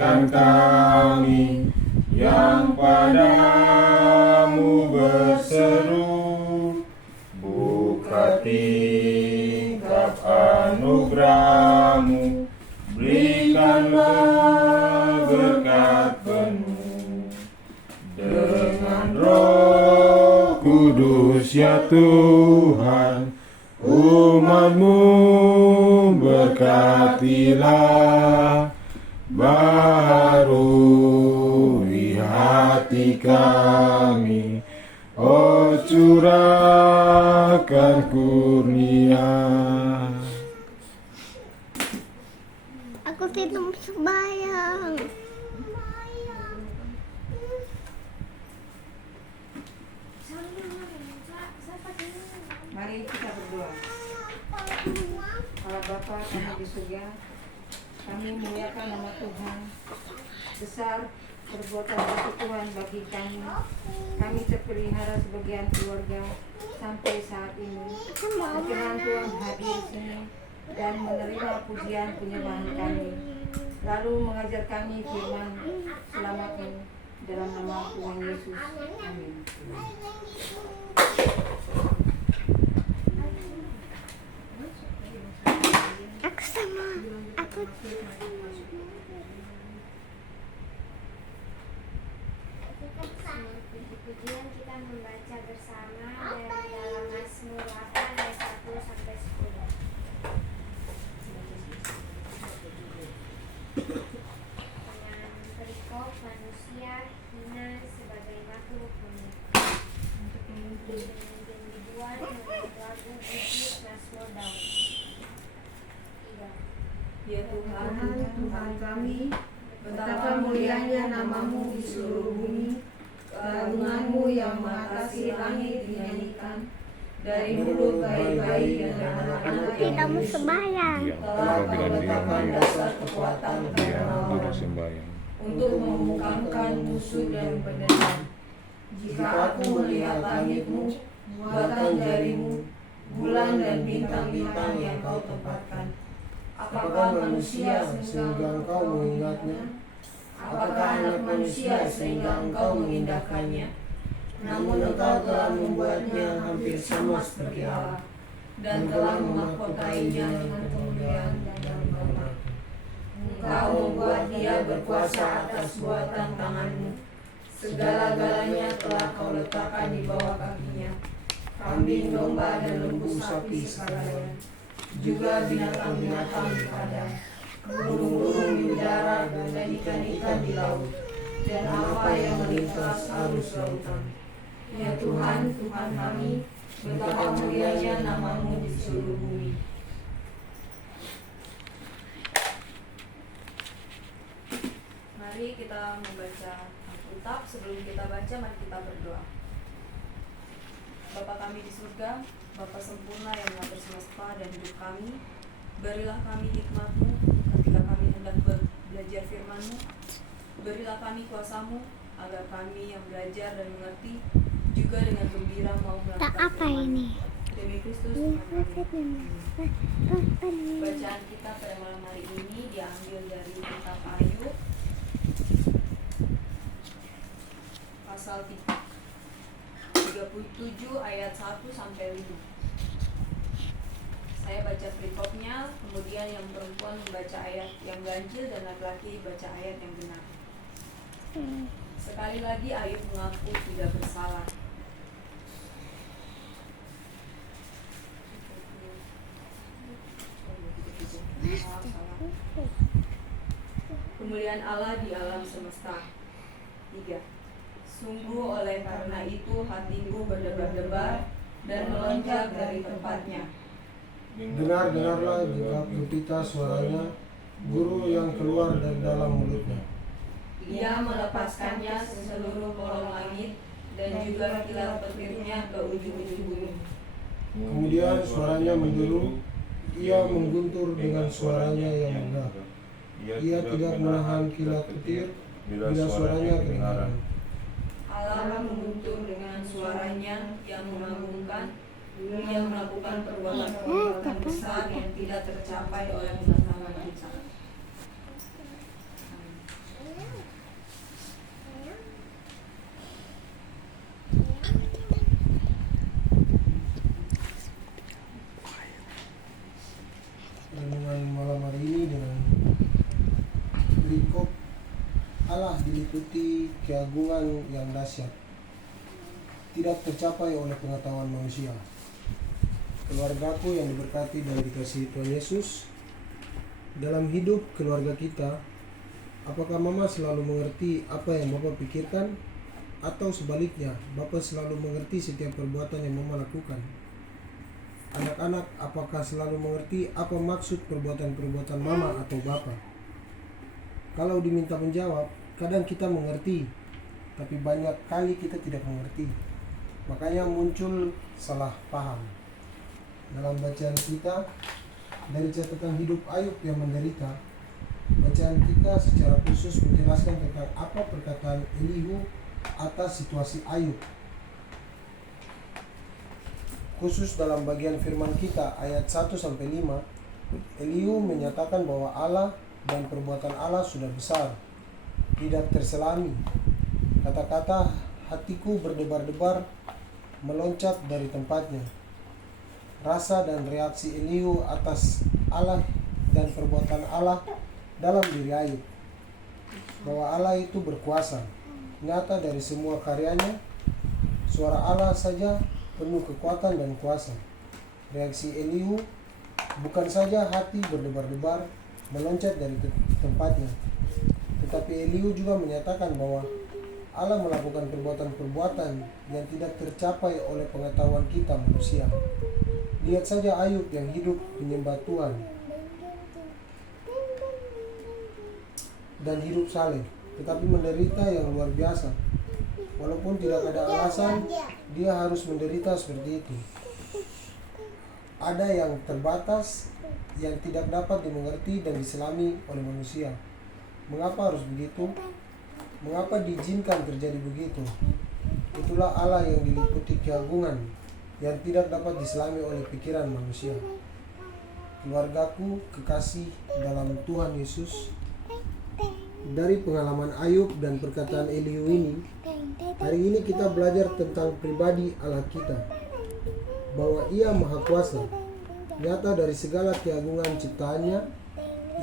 Sedangkan kami yang padamu berseru, buka tingkap anugerah-Mu, berikanlah berkat penuh dengan Roh Kudus ya Tuhan. Umat-Mu berkatilah, barui hati kami, oh curahkan kurnia. Aku tidak sembahyang. Mari kita berdoa. Allah Bapa kami di surga, kami muliakan nama Tuhan. Besar perbuatan kasih Tuhan bagi kami. Kami terpelihara sebagian keluarga sampai saat ini. Berkenan Tuhan hadir di sini dan menerima pujian penyembahan kami, lalu mengajar kami firman selamat-Mu dalam nama Tuhan Yesus. Amin. Pujian kita membaca bersama dari dalam Mazmur 8 ayat 1 sampai 10. Dengan perikop manusia hina sebagai makhluk unik. Dengan dibuat menurut lagu puji Mazmur Daud. 3. Ya Tuhan, Tuhan kami, betapa mulianya nama-Mu di seluruh bumi. Keagungan-Mu yang mengatasi langit dinyanyikan, dari mulut bayi-bayi dan anak-anak yang Tidak mau sembahyang. telah Kau letakkan dasar kekuatan pada malam untuk membungkamkan musuh dan pendendam. Jika aku melihat langit-Mu, buatan jari-Mu, bulan dan bintang-bintang yang Kau tempatkan, apakah manusia sehingga Engkau mengingatnya? Apakah anak manusia sehingga Engkau mengindahkannya? Namun Engkau telah membuatnya hampir sama seperti Allah, dan telah memahkotainya dengan kemuliaan dan hormat. Engkau membuat dia berkuasa atas buatan tangan-Mu. Segala-galanya telah Kau letakkan di bawah kakinya. Kambing, domba, dan lembu sapi sekalian, juga binatang-binatang di padang, burung-burung di udara, dan ikan-ikan di laut, dan apa yang melintas arus lautan. Ya Tuhan, Tuhan kami, betapa mulianya nama-Mu di seluruh bumi. Mari kita membaca Alkitab. Sebelum kita baca, mari kita berdoa. Bapa kami di surga, Bapa sempurna yang mengatur semesta dan hidup kami, berilah kami hikmat-Mu ketika kami hendak belajar firman-Mu. Berilah kami kuasa-Mu agar kami yang belajar dan mengerti juga dengan gembira mau Tak melakukan apa firman-Mu. ini? Demi Kristus Bacaan kita pada malam hari ini diambil dari kitab Ayub pasal 37 ayat 1 sampai 5. Saya baca perikopnya, kemudian yang perempuan membaca ayat yang ganjil dan laki-laki baca ayat yang benar. Sekali lagi Ayub mengaku tidak bersalah. Kemuliaan Allah di alam semesta. 3. Sungguh oleh karena itu hatiku berdebar-debar dan melonjak dari tempatnya. Dengar-dengarlah jika berpita suaranya, guru yang keluar dari dalam mulutnya. Ia melepaskannya seluruh kolong langit dan juga kilat petirnya ke ujung-ujung bumi. Kemudian suaranya menderu, ia mengguntur dengan suaranya yang megah. Ia tidak menahan kilat petir bila suaranya kedengaran. Allah mengguntur dengan suaranya yang mengagumkan. Ia melakukan perbuatan besar yang tidak tercapai oleh pengetahuan kita. perikop, Allah diliputi keagungan yang dahsyat, tidak tercapai oleh pengetahuan manusia. Keluargaku yang diberkati dan dikasihi Tuhan Yesus, dalam hidup keluarga kita, apakah Mama selalu mengerti apa yang Bapak pikirkan? Atau sebaliknya, Bapak selalu mengerti setiap perbuatan yang Mama lakukan? Anak-anak, apakah selalu mengerti apa maksud perbuatan-perbuatan Mama atau Bapak? Kalau diminta menjawab, kadang kita mengerti, tapi banyak kali kita tidak mengerti. Makanya muncul salah paham. Dalam bacaan kita, dari catatan hidup Ayub yang menderita, bacaan kita secara khusus menjelaskan tentang apa perkataan Elihu atas situasi Ayub. Khusus dalam bagian firman kita ayat 1-5, Elihu menyatakan bahwa Allah dan perbuatan Allah sudah besar, tidak terselami. Kata-kata hatiku berdebar-debar meloncat dari tempatnya. Rasa dan reaksi Elihu atas Allah dan perbuatan Allah dalam diri Ayub, bahwa Allah itu berkuasa, nyata dari semua karyanya. Suara Allah saja penuh kekuatan dan kuasa. Reaksi Elihu, bukan saja hati berdebar-debar meloncat dari tempatnya, tetapi Elihu juga menyatakan bahwa Allah melakukan perbuatan-perbuatan yang tidak tercapai oleh pengetahuan kita manusia. Lihat saja Ayub yang hidup menyembah Tuhan dan hidup saleh, tetapi menderita yang luar biasa. Walaupun tidak ada alasan, dia harus menderita seperti itu. Ada yang terbatas, yang tidak dapat dimengerti dan diselami oleh manusia. Mengapa harus begitu? Mengapa diizinkan terjadi begitu? Itulah Allah yang diliputi keagungan, yang tidak dapat diselami oleh pikiran manusia. Keluargaku kekasih dalam Tuhan Yesus, dari pengalaman Ayub dan perkataan Elihu ini, hari ini kita belajar tentang pribadi Allah kita, bahwa Ia Maha Kuasa, nyata dari segala keagungan ciptaannya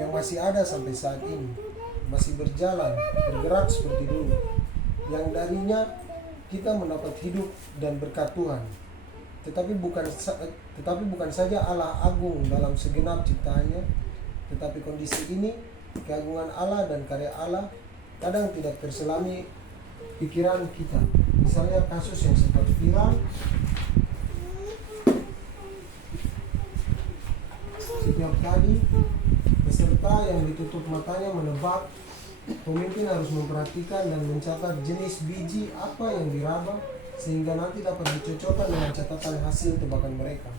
yang masih ada sampai saat ini, masih berjalan, bergerak seperti dulu, yang darinya kita mendapat hidup dan berkat Tuhan. Tetapi bukan saja Allah agung dalam segenap ciptaannya, tetapi kondisi ini, keagungan Allah dan karya Allah, kadang tidak terselami pikiran kita. Misalnya kasus yang sempat viral, setiap kali peserta yang ditutup matanya menebak, pemimpin harus memperhatikan dan mencatat jenis biji apa yang diraba, sehingga nanti dapat dicocokkan dengan catatan hasil tebakan mereka.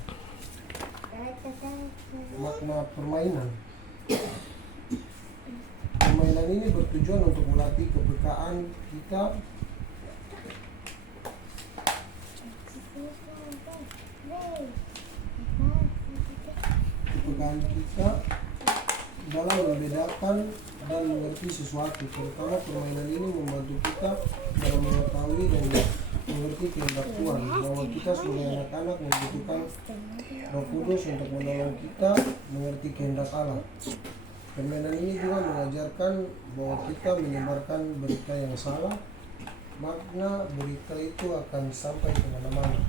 Makna permainan. Permainan ini bertujuan untuk melatih kepekaan kita dalam membedakan dan mengerti sesuatu. Terutama permainan ini membantu kita dalam mengetahui dan mengerti kehendak Tuhan, bahwa kita sebagai anak-anak membutuhkan Roh Kudus untuk menolong kita mengerti kehendak Allah. Permainan ini juga mengajarkan bahwa kita menyebarkan berita yang salah, makna berita itu akan sampai kemana-mana.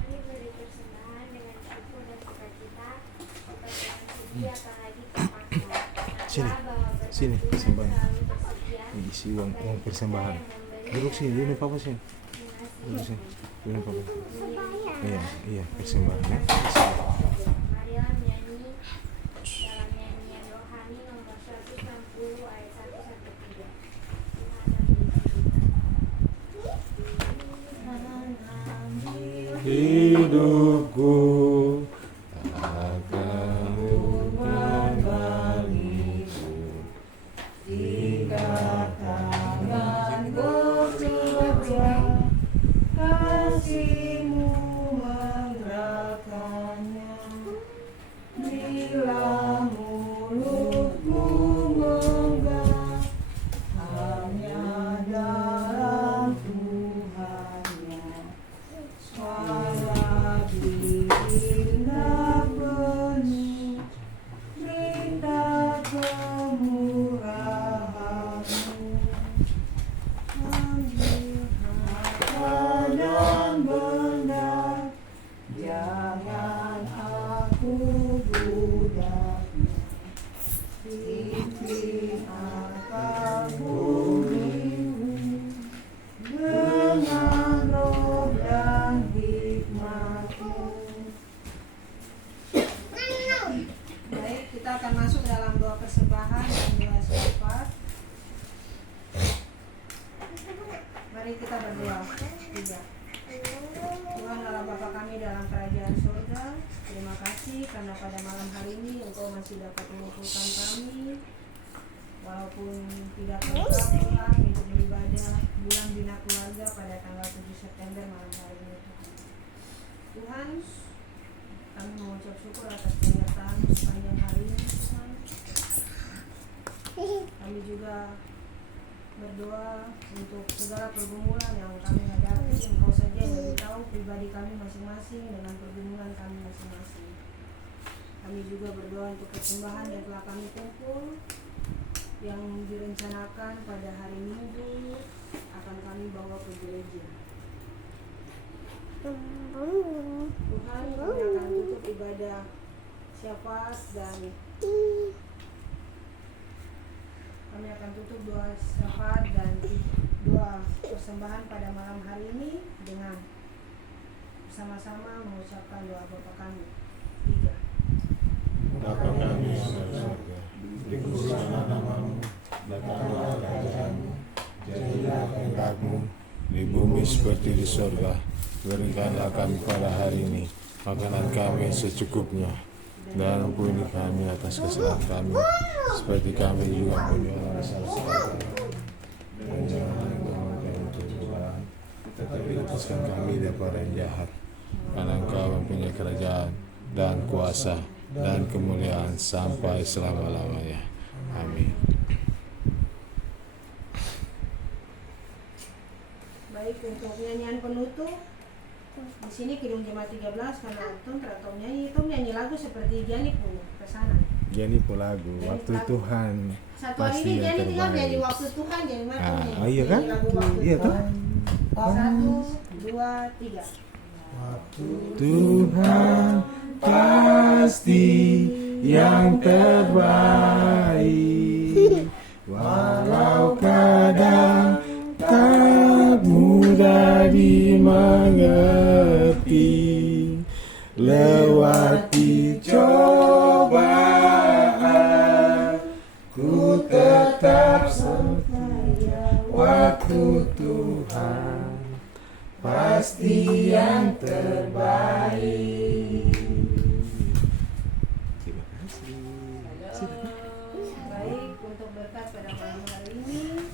Mari beri persembahan dengan syukur dan sukacita, bukan dengan sedih apalagi terpaksa. Sini, sini persembahan. Isi uang persembahan. Duduk sini, dulu papa sini. Duduk sini, dulu papa. Iya persembahan ya. Marilah menyanyi dalam nyanyian rohani nomor 160 ayat 1-3. Hidupku akan bukan bagimu jika tangan Mari kita berdoa. 3. Tuhan Allah Bapa kami dalam kerajaan surga, terima kasih karena pada malam hari ini Engkau masih dapat mengumpulkan kami walaupun tidak lengkap Tuhan untuk beribadah bulan bina keluarga pada tanggal 7 September malam hari ini Tuhan. Kami mengucap syukur atas penyertaan sepanjang hari ini Tuhan. Kami juga berdoa untuk segala pergumulan yang kami hadapi. Engkau saja yang lebih tahu pribadi kami masing-masing dengan pergumulan kami masing-masing. Kami juga berdoa untuk persembahan yang telah kami kumpul yang direncanakan pada hari Minggu akan kami bawa ke gereja. Tuhan, kami akan tutup ibadah syafaat dan kami akan tutup doa syafaat dan doa persembahan pada malam hari ini dengan bersama-sama mengucapkan doa Bapa kami. 3. Bapa kami yang ada di surga, dikuduskanlah namamu, datanglah kerajaanmu, jadilah kehendakmu di bumi seperti di surga. Berikanlah kami pada hari ini makanan kami secukupnya, dan ampuni kami atas kesalahan kami, seperti kami juga ampuni orang kesalahan kami. Dan jangan kami untuk cobaan, tetapi lepaskan kami daripada yang jahat. Karena Engkau mempunyai kerajaan dan kuasa dan kemuliaan sampai selama-lamanya. Amin. Baik, untuk nyanyian penutup di sini Kidung Jemaat 13 karena Tom nyanyi lagu seperti Gianni punya pesanan. Gianni lagu waktu lagu. Tuhan Satu hari pasti ini yang Gianni tinggal terbaik. nyanyi waktu Tuhan jadi mati Ah, iya kan? Iya toh? 1, 2, 3. Tuhan pasti yang terbaik, walau kadang tak mudah dimengerti, lewati cobaan ku tetap setia, waktu Tuhan pasti yang terbaik. Terima kasih. Baik, untuk berkat pada malam hari ini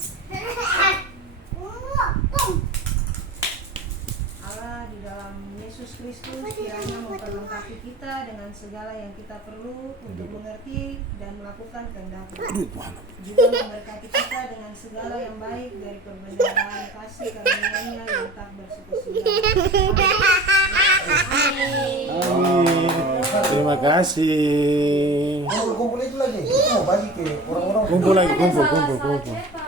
Allah di dalam Yesus Kristus kiranya memperlengkapi kita dengan segala yang kita perlu untuk mengerti dan melakukan kehendak-Nya. Juga memberkati kita dengan segala yang baik dari perbendaharaan kasih karunia-Nya yang tak bersuku-suku. Amin. Amin. Terima kasih. Kumpul itu lagi. Kita mau bagi ke orang-orang. Kumpul lagi, kumpul. Salah saja, Pak.